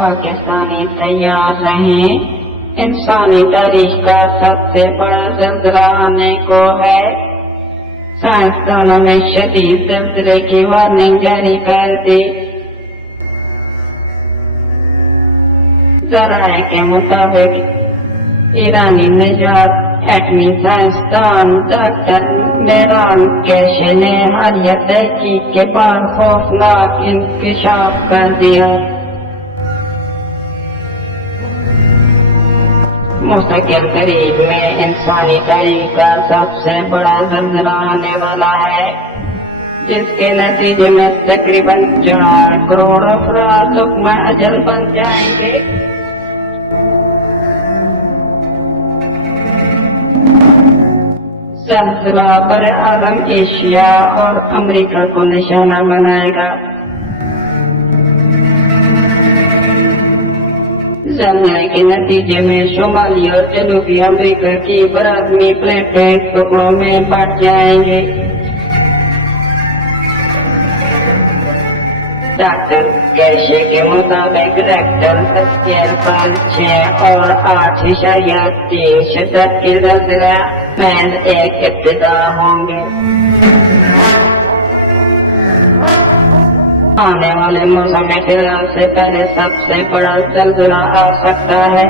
پاکستانی تیار رہیں، انسانی تاریخ کا سب سے بڑا زلزلہ آنے کو ہے۔ سائنسدانوں نے شدید زلزلے کی وارننگ جاری کر دی۔ ذرائع کے مطابق ایرانی نژاد ایٹمی سائنسدان ڈاکٹر میران کیشے نے حالیہ تحقیق کے بعد خوفناک انکشاف کر دیا۔ مستقل قریب میں انسانی تاریخ کا سب سے بڑا زلزلہ آنے والا ہے، جس کے نتیجے میں تقریباً 4 کروڑ افراد لقمہ اجل بن جائیں گے۔ زلزلہ برعالم ایشیا اور امریکہ کو نشانہ بنائے گا۔ زلزلے کے نتیجے میں شمالی اور جنوبی امریکہ کی براعظمی پلیٹیں ٹکڑوں میں بٹ جائیں گے۔ ڈاکٹر کیشے کے مطابق ریکٹر اسکیل پر 6 اور 8.3 شدت کے زلزلے محض ایک ابتدا ہوں گے۔ آنے والے موسم خراب سے پہلے سب سے بڑا زلزلہ آ سکتا ہے۔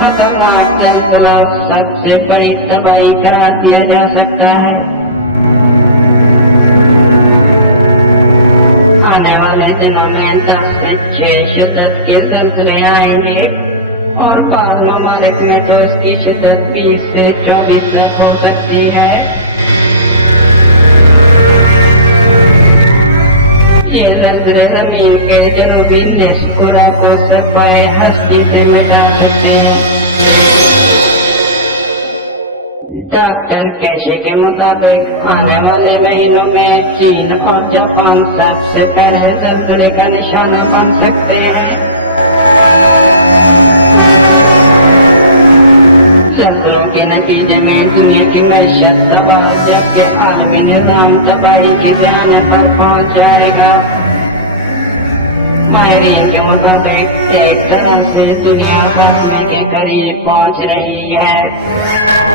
خطرناک زلزلہ سب سے بڑی تباہی قرار دیا جا سکتا ہے۔ آنے والے دنوں میں 10 سے 6 شدت کے زلزلے آئیں گے اور بعض ممالک میں تو اس کی شدت 20 سے 24 تک ہو سکتی ہے۔ یہ زلزلے زمین کے جنوبی نصف کرہ کو صفحۂ ہستی سے مٹا سکتے ہیں۔ ڈاکٹر کیشے کے مطابق آنے والے مہینوں میں چین اور جاپان سب سے پہلے زلزلے کا نشانہ بن سکتے ہیں۔ زلزلوں کے نتیجے میں دنیا کی معیشت تباہ جبکہ عالمی نظام تباہی کی ذہانت پر پہنچ جائے گا۔ ماہرین کے مطابق ایک طرح سے دنیا خاتمے کے قریب پہنچ رہی ہے۔